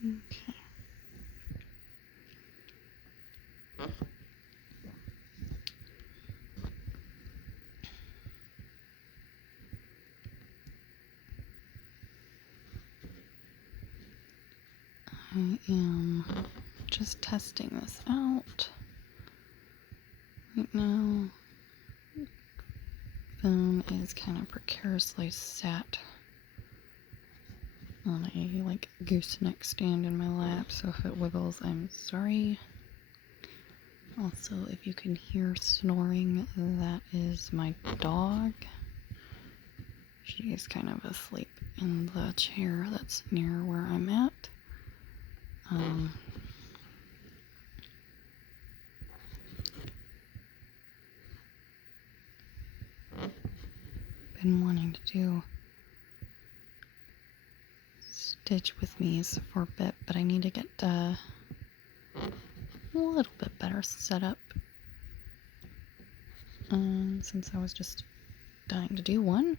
Okay. I am just testing this out right now. Phone is kind of precariously sat on a gooseneck stand in my lap, so if it wiggles, I'm sorry. Also, if you can hear snoring, that is my dog. She is kind of asleep in the chair that's near where I'm at. Been wanting to do Stitch with Me's for a bit, but I need to get a little bit better set up. Since I was just dying to do one,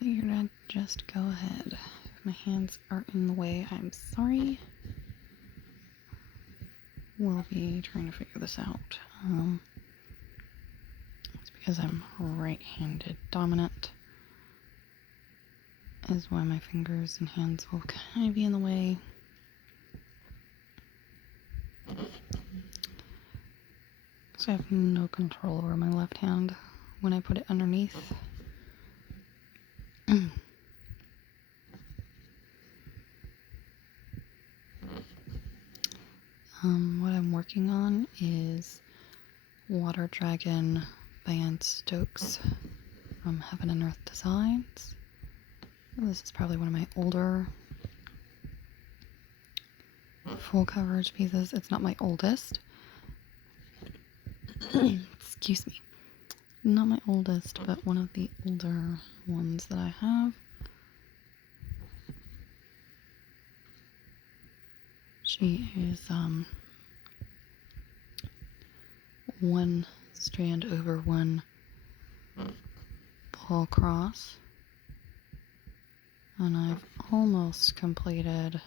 figured I'd just go ahead. If my hands are in the way, I'm sorry. We'll be trying to figure this out. It's because I'm right-handed dominant is why my fingers and hands will kind of be in the way. So I have no control over my left hand when I put it underneath. What I'm working on is Water Dragon by Anne Stokes from Heaven and Earth Designs. This is probably one of my older full coverage pieces. It's not my oldest. Excuse me. Not my oldest, but one of the older ones that I have. She is one strand over one full cross, and I've almost completed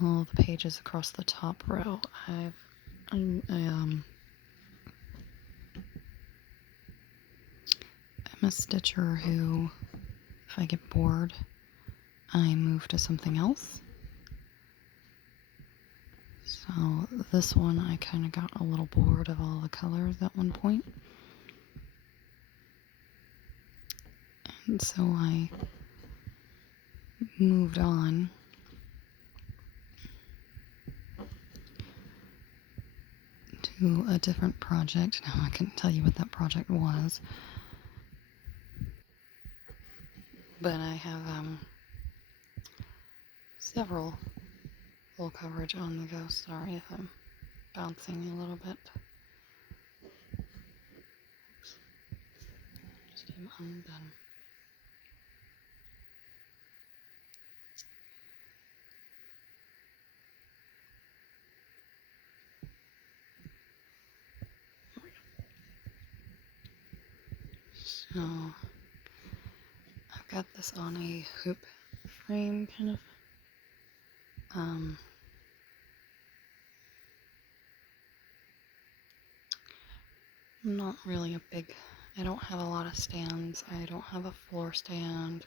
all the pages across the top row. I'm a stitcher who, if I get bored, I move to something else. So this one, I kind of got a little bored of all the colors at one point. And so I moved on to a different project. Now I couldn't tell you what that project was. But I have several full coverage on the go. Sorry if I'm bouncing a little bit. Oops. Just came undone. So I've got this on a hoop frame kind of. I'm not really I don't have a lot of stands. I don't have a floor stand.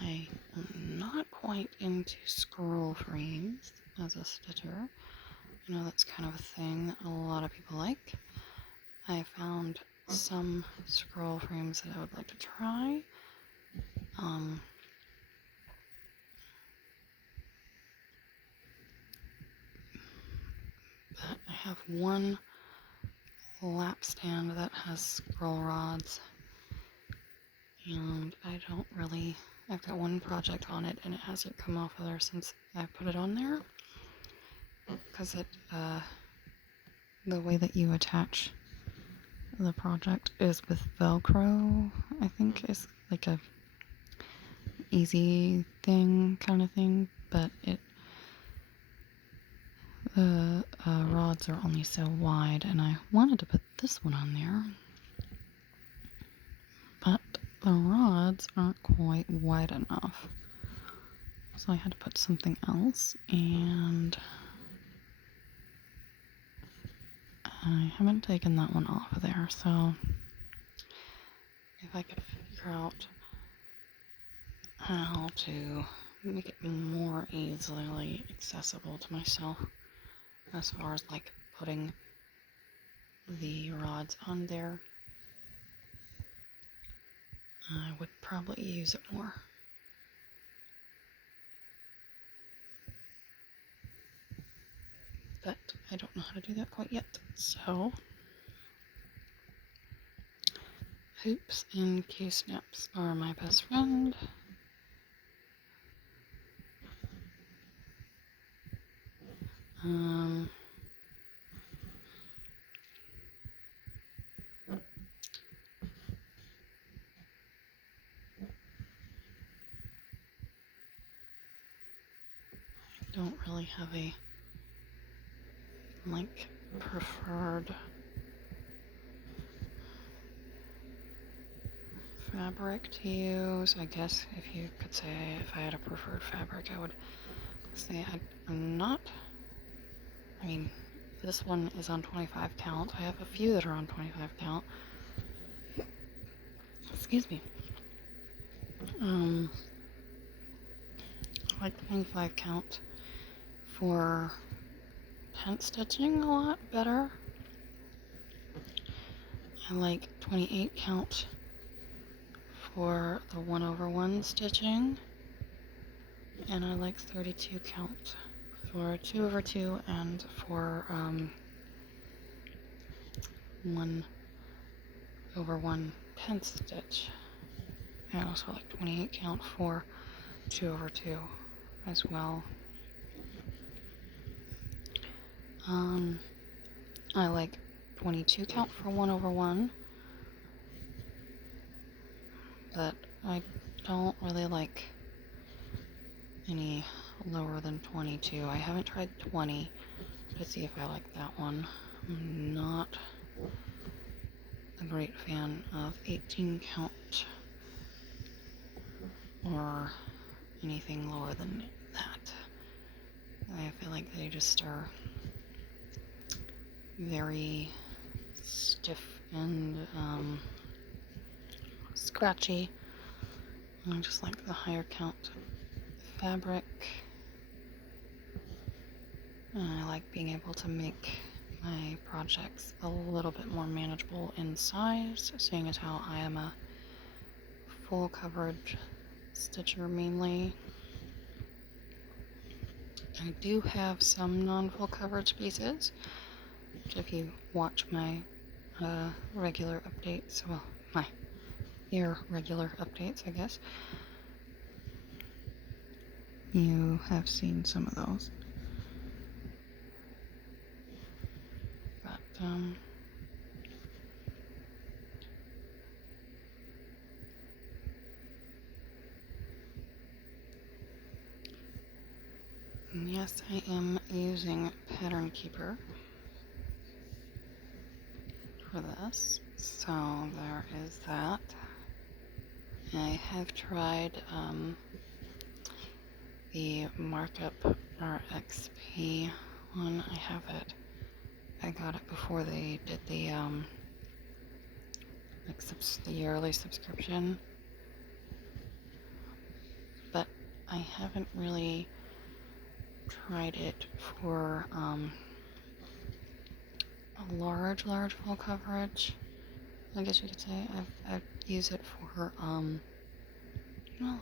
I am not quite into scroll frames as a stitcher. I know that's kind of a thing that a lot of people like. I found some scroll frames that I would like to try. But I have one lap stand that has scroll rods, and I've got one project on it and it hasn't come off of there since I put it on there, because the way that you attach the project is with Velcro, I think is like a easy thing kind of thing, but the rods are only so wide, and I wanted to put this one on there, but the rods aren't quite wide enough. So I had to put something else, and I haven't taken that one off of there, so if I could figure out how to make it more easily accessible to myself as far as like putting the rods on there, I would probably use it more. But I don't know how to do that quite yet, so hoops and Q-snaps are my best friend. I don't really have a like preferred fabric to use. I guess if you could say if I had a preferred fabric, I would say I'm not. I mean, this one is on 25 count. I have a few that are on 25 count. Excuse me. I like 25 count for tent stitching a lot better. I like 28 count for the 1/1 stitching, and I like 32 count for 2/2 and for 1/1 tent stitch. I also like 28 count for 2/2 as well. I like 22 count for 1/1, but I don't really like any lower than 22. I haven't tried 20 to see if I like that one. I'm not a great fan of 18 count or anything lower than that. I feel like they just are very stiff and scratchy. I just like the higher count fabric. I like being able to make my projects a little bit more manageable in size, seeing as how I am a full coverage stitcher mainly. I do have some non-full coverage pieces, which if you watch my regular updates, well, my irregular updates, I guess, you have seen some of those. But, yes, I am using Pattern Keeper for this, so there is that. I have tried the Markup RXP one. I have it. I got it before they did the the yearly subscription, but I haven't really tried it for a large full coverage. I guess you could say I've used it for well,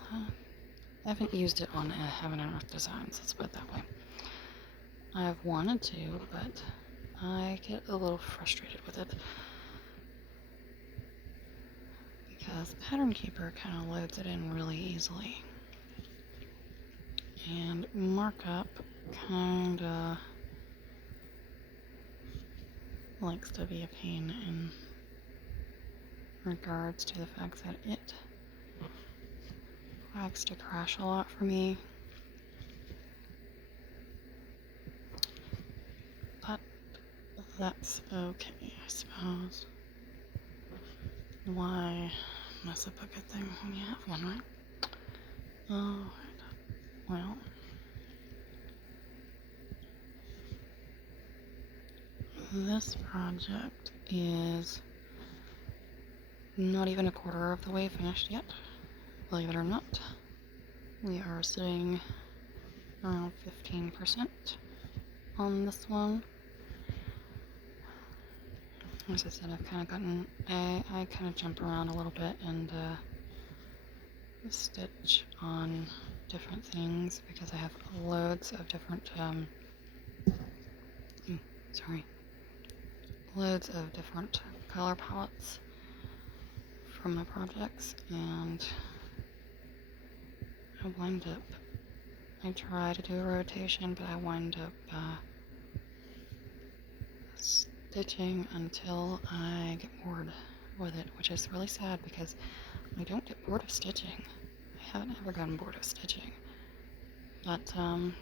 I haven't used it on Heaven and Earth Designs. Let's put it that way. I've wanted to, but I get a little frustrated with it because Pattern Keeper kind of loads it in really easily, and Markup kind of likes to be a pain in regards to the fact that it likes to crash a lot for me. But that's okay, I suppose. Why That's a good thing when you have one, right? Alright. Well, this project is not even a quarter of the way finished yet, believe it or not. We are sitting around 15% on this one. As I said, I've kind of gotten, I kind of jump around a little bit and stitch on different things because I have loads of different, loads of different color palettes from my projects, and I try to do a rotation, but I wind up stitching until I get bored with it, which is really sad because I don't get bored of stitching. I haven't ever gotten bored of stitching. But, I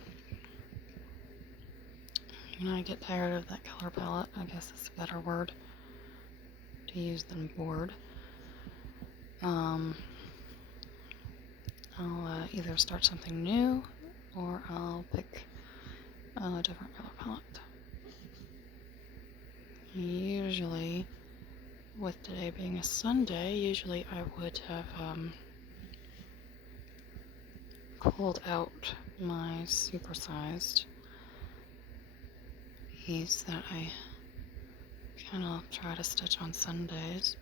get tired of that color palette, I guess is a better word to use than bored. I'll either start something new or I'll pick a different color palette. Usually, with today being a Sunday, usually I would have pulled out my supersized piece that I kind of try to stitch on Sundays,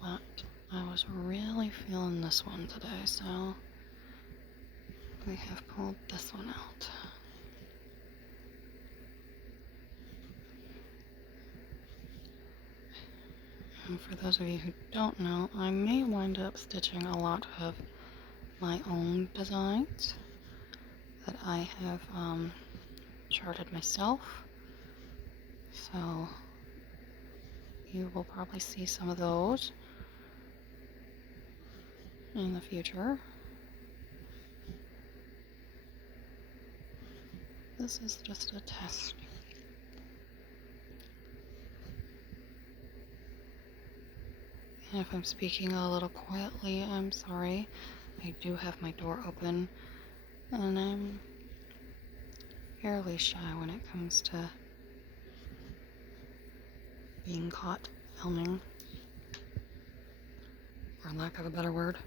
but I was really feeling this one today, so we have pulled this one out. And for those of you who don't know, I may wind up stitching a lot of my own designs that I have charted myself, so you will probably see some of those in the future. This is just a test. And if I'm speaking a little quietly, I'm sorry. I do have my door open, and I'm fairly shy when it comes to being caught filming, for lack of a better word.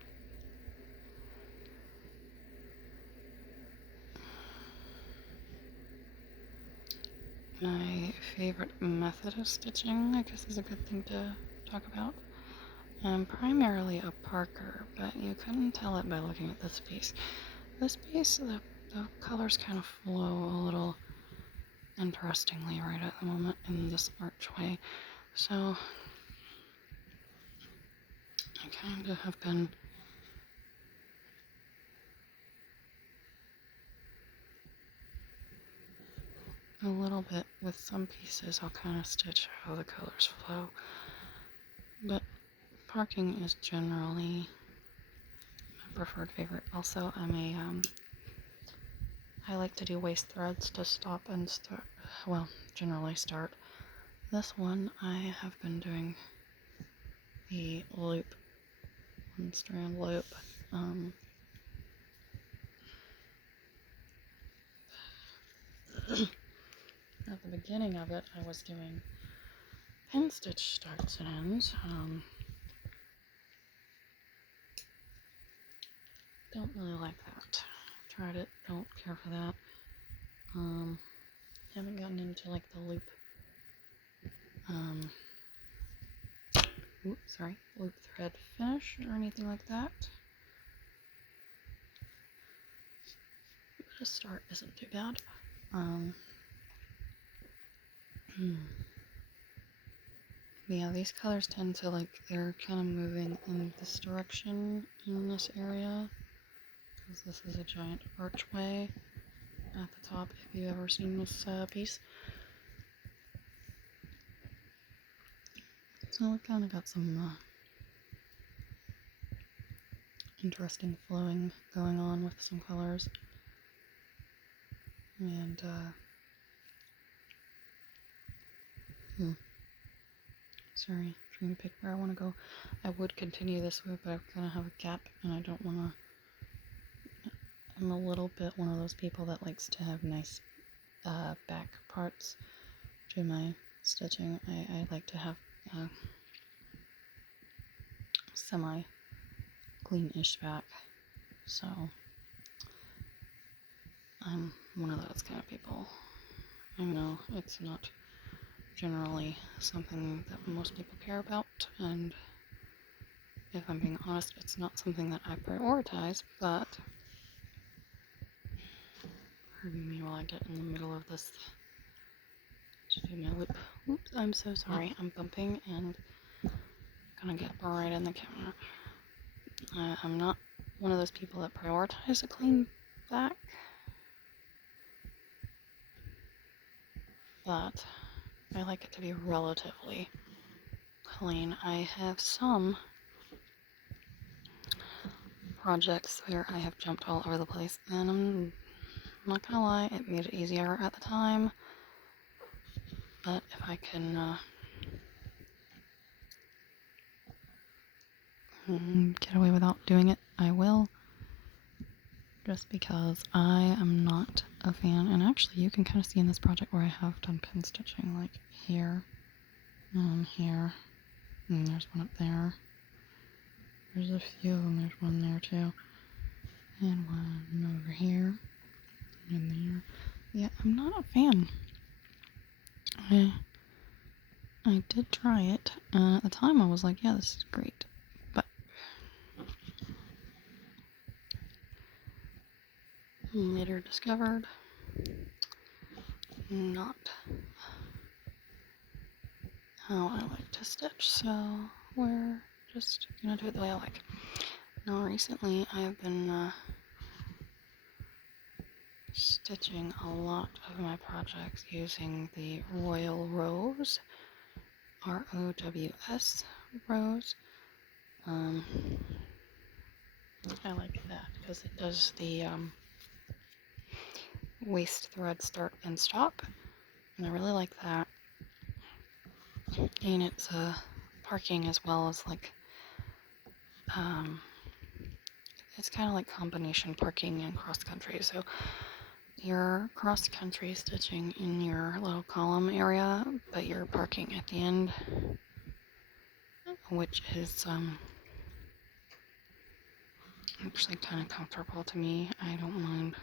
My favorite method of stitching, I guess, is a good thing to talk about. I'm primarily a Parker, but you couldn't tell it by looking at this piece. This piece, the colors kind of flow a little interestingly right at the moment in this archway. So I kind of have been a little bit with some pieces. I'll kind of stitch how the colors flow, but parking is generally my preferred favorite. Also, I like to do waist threads to stop and start, well, generally start. This one I have been doing the loop, one strand loop. At the beginning of it, I was doing pin stitch starts and ends. Don't really like that. Tried it, don't care for that. Haven't gotten into like the loop, loop thread finish or anything like that. But a start isn't too bad. Yeah, these colors tend to they're kind of moving in this direction in this area, because this is a giant archway at the top, if you've ever seen this piece. So we've kind of got some interesting flowing going on with some colors. And, sorry, trying to pick where I want to go. I would continue this way, but I kind of have a gap, and I don't want to. I'm a little bit one of those people that likes to have nice back parts to my stitching. I like to have semi clean-ish back, so I'm one of those kind of people. I know it's not generally something that most people care about, and if I'm being honest, it's not something that I prioritize, but pardon me while I get in the middle of this to do my loop. Oops, I'm so sorry. I'm bumping and gonna get right in the camera. I'm not one of those people that prioritize a clean back, but I like it to be relatively clean. I have some projects where I have jumped all over the place, and I'm not gonna lie, it made it easier at the time, but if I can get away without doing it, I will, just because I am not a fan. And actually you can kind of see in this project where I have done pin stitching, like here and here, and there's one up there, there's a few of them, there's one there too, and one over here and there. Yeah, I'm not a fan. I did try it, and at the time I was like, yeah, this is great, but later discovered not how I like to stitch, so we're just gonna do it the way I like. Now recently I have been stitching a lot of my projects using the Royal Rose, ROWS Rose. I like that because it does the waist thread start and stop, and I really like that. And it's parking as well as like it's kind of like combination parking and cross country. So you're cross country stitching in your little column area, but you're parking at the end, which is actually kind of comfortable to me. I don't mind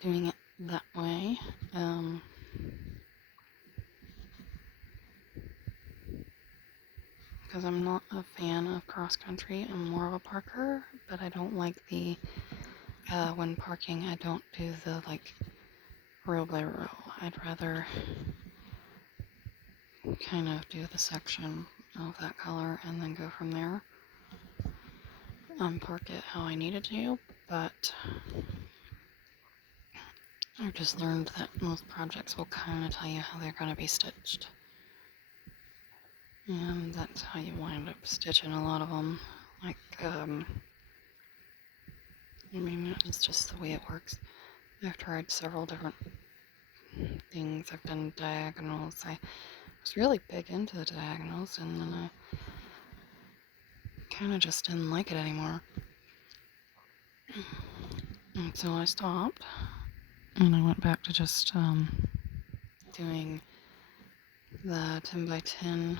doing it that way. Because I'm not a fan of cross country. I'm more of a parker, but I don't like the when parking I don't do the like row by row. I'd rather kind of do the section of that color and then go from there. Park it how I needed to, but I've just learned that most projects will kind of tell you how they're going to be stitched. And that's how you wind up stitching a lot of them. Like, I mean, it's just the way it works. I've tried several different things. I've done diagonals. I was really big into the diagonals, and then I kind of just didn't like it anymore. And so I stopped, and I went back to just doing the 10 by 10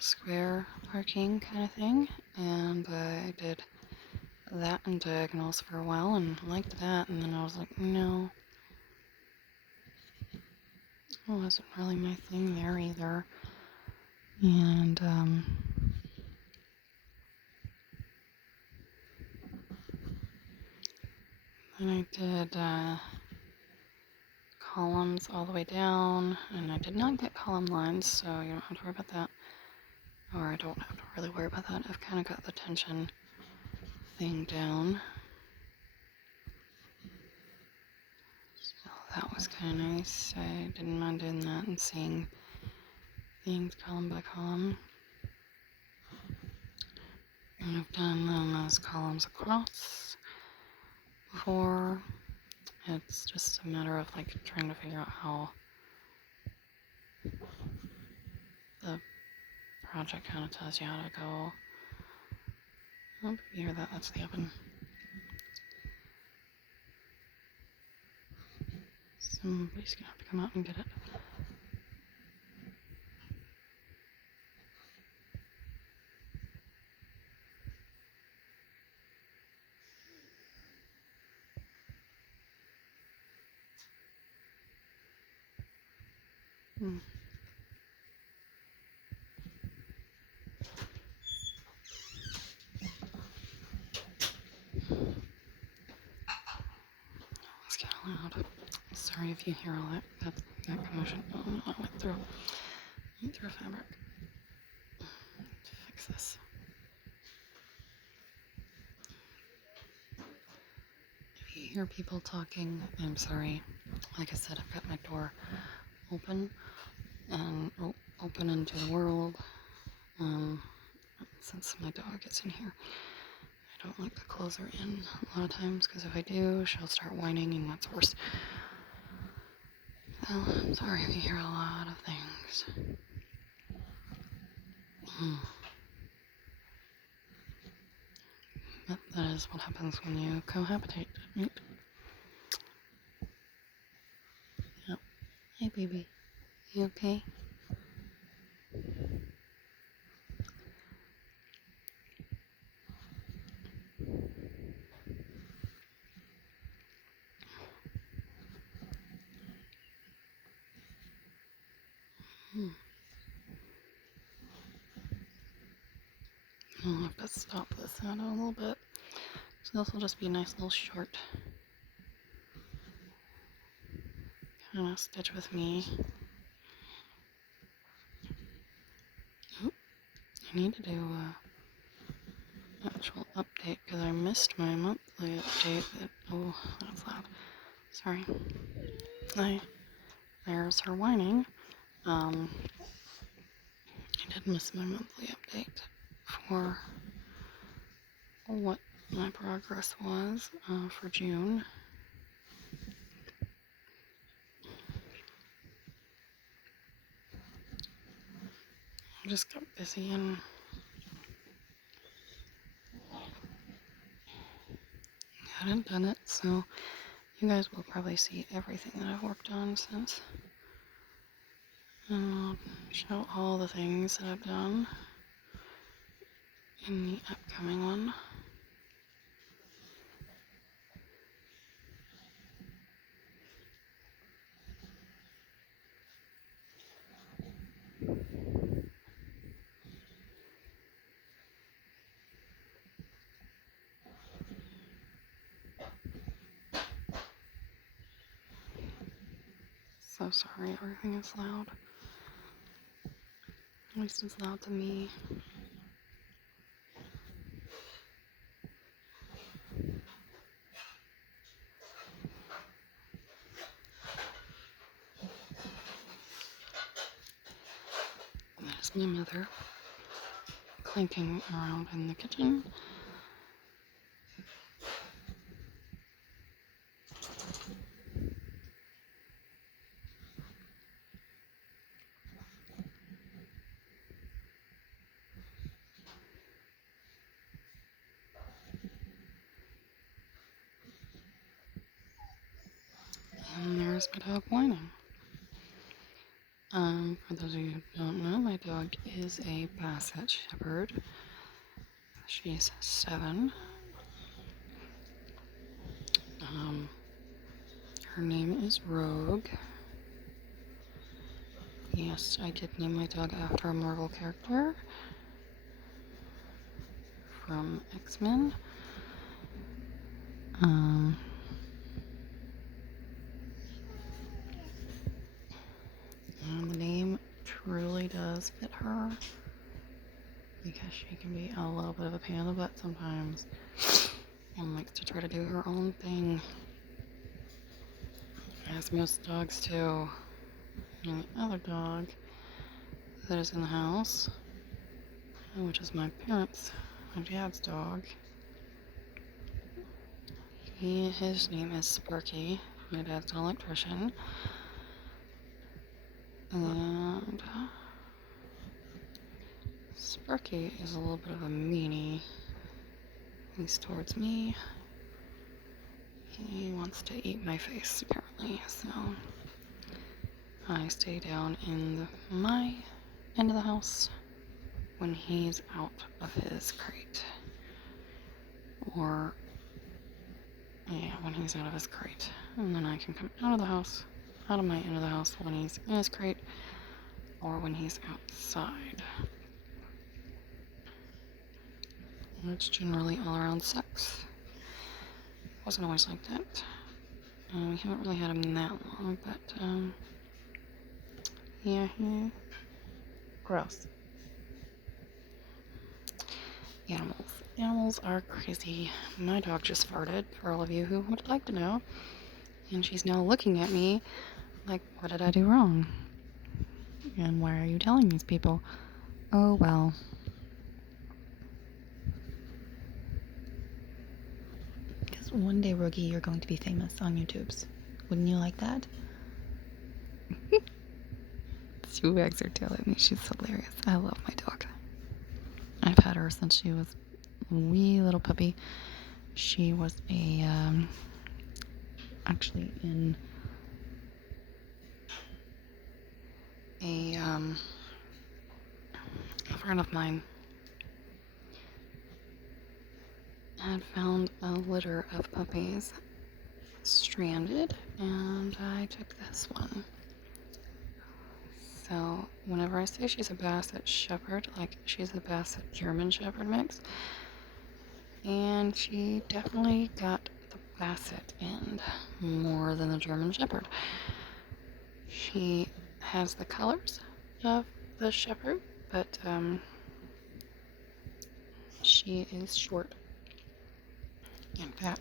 square parking kind of thing, and I did that in diagonals for a while and liked that, and then I was like, no, it wasn't really my thing there either. And then I did columns all the way down, and I did not get column lines, so you don't have to worry about that. Or I don't have to really worry about that. I've kind of got the tension thing down. So that was kind of nice. I didn't mind doing that and seeing things column by column. And I've done them as columns across before. It's just a matter of like trying to figure out how the project kind of tells you how to go. Oh, you hear that? That's the oven. Somebody's gonna have to come out and get it. It's kind of loud. Sorry if you hear all that commotion. Oh no, I went through fabric to fix this. If you hear people talking, I'm sorry. Like I said, I've got my door open and open into the world. Since my dog is in here, I don't like to close her in a lot of times because if I do, she'll start whining and that's worse. So I'm sorry if you hear a lot of things. But that is what happens when you cohabitate, right? Yep. Hey, baby. You okay? I'll have to stop this out a little bit. So this will just be a nice little short kind of stitch with me. Oop, I need to do an actual update because I missed my monthly update. Oh, that's loud. Sorry. There's her whining. I did miss my monthly update for what my progress was for June. I just got busy and hadn't done it, so you guys will probably see everything that I've worked on since. And I'll show all the things that I've done in the upcoming one. So sorry, everything is loud. At least it's loud to me. That is my mother clanking around in the kitchen. And there's my dog whining. For those of you who don't know, my dog is a Basset Shepherd. She's 7. Her name is Rogue. Yes, I did name my dog after a Marvel character from X-Men. And the name truly does fit her because she can be a little bit of a pain in the butt sometimes and likes to try to do her own thing, as most dogs do. And the other dog that is in the house, which is my dad's dog, his name is Sparky. My dad's an electrician. And Sparky is a little bit of a meanie. He's towards me. He wants to eat my face, apparently, so I stay down in my end of the house when he's out of his crate. Or, yeah, when he's out of his crate. And then I can come out of the house, out of my end of the house when he's in his crate, or when he's outside. And it's generally all around sex. Wasn't always like that. We haven't really had him that long, but, yeah, gross. Animals. Animals are crazy. My dog just farted, for all of you who would like to know. And she's now looking at me like, what did I do wrong? And why are you telling these people? Oh, well. Because one day, Roogie, you're going to be famous on YouTubes. Wouldn't you like that? She wags her tail at me. She's hilarious. I love my dog. I've had her since she was a wee little puppy. She was actually in a friend of mine had found a litter of puppies stranded, and I took this one. So whenever I say she's a Basset Shepherd, like she's a Basset German Shepherd mix, and she definitely got the Basset end more than the German Shepherd. She has the colors of the Shepherd, but she is short and fat,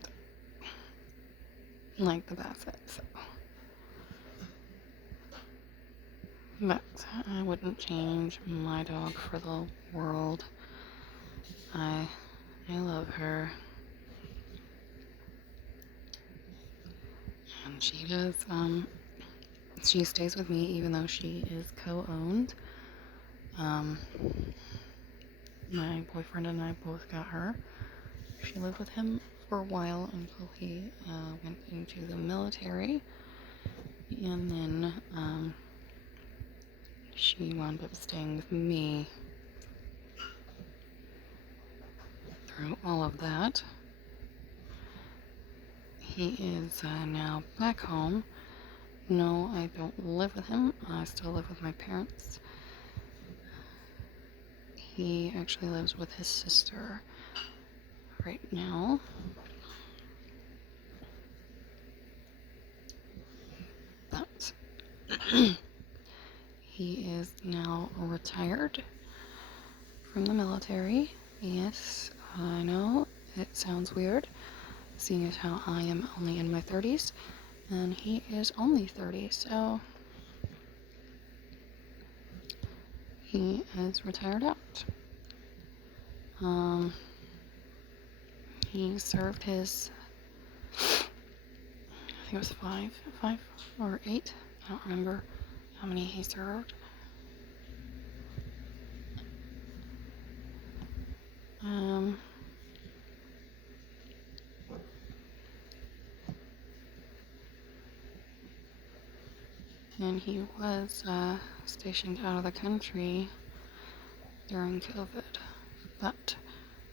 like the Basset. So, but I wouldn't change my dog for the world. I love her, and she does. She stays with me even though she is co-owned. My boyfriend and I both got her. She lived with him for a while until he went into the military, and then she wound up staying with me through all of that. He is now back home. No, I don't live with him. I still live with my parents. He actually lives with his sister right now. But he is now retired from the military. Yes, I know, it sounds weird, seeing as how I am only in my 30s, and he is only 30, so he is retired out. He served his, I think it was five or 8, I don't remember how many he served. And he was stationed out of the country during COVID, but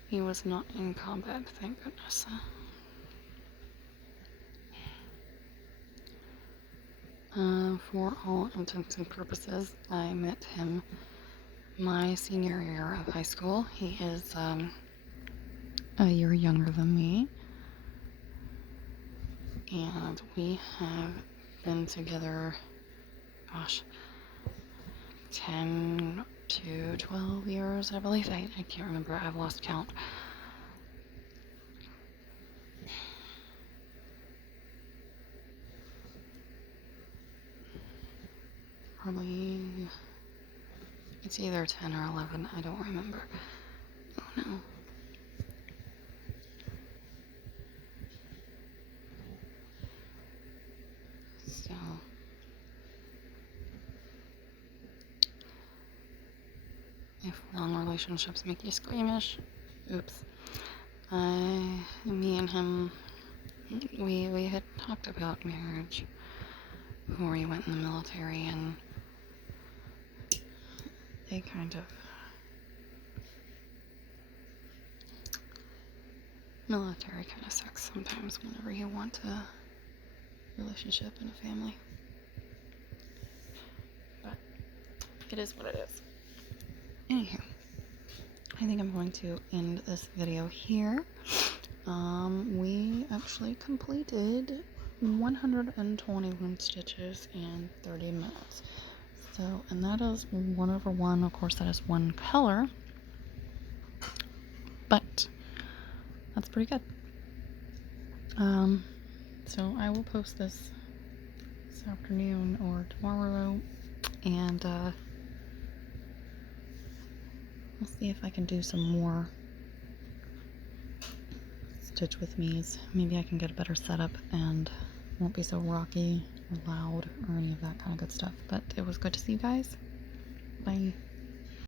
he was not in combat, thank goodness. For all intents and purposes, I met him my senior year of high school. He is a year younger than me, and we have been together, gosh, 10 to 12 years, I believe. I can't remember. I've lost count. Probably, it's either 10 or 11. I don't remember. Oh no. if long relationships make you squeamish. Oops. Me and him, we had talked about marriage before he went in the military, and they military kind of sucks sometimes whenever you want a relationship and a family. But it is what it is. Anywho, I think I'm going to end this video here. We actually completed 121 stitches in 30 minutes. So, and that is 1/1. Of course, that is one color, but that's pretty good. So I will post this afternoon or tomorrow, and we'll see if I can do some more stitch with me's. Maybe I can get a better setup and won't be so rocky or loud or any of that kind of good stuff. But it was good to see you guys. Bye.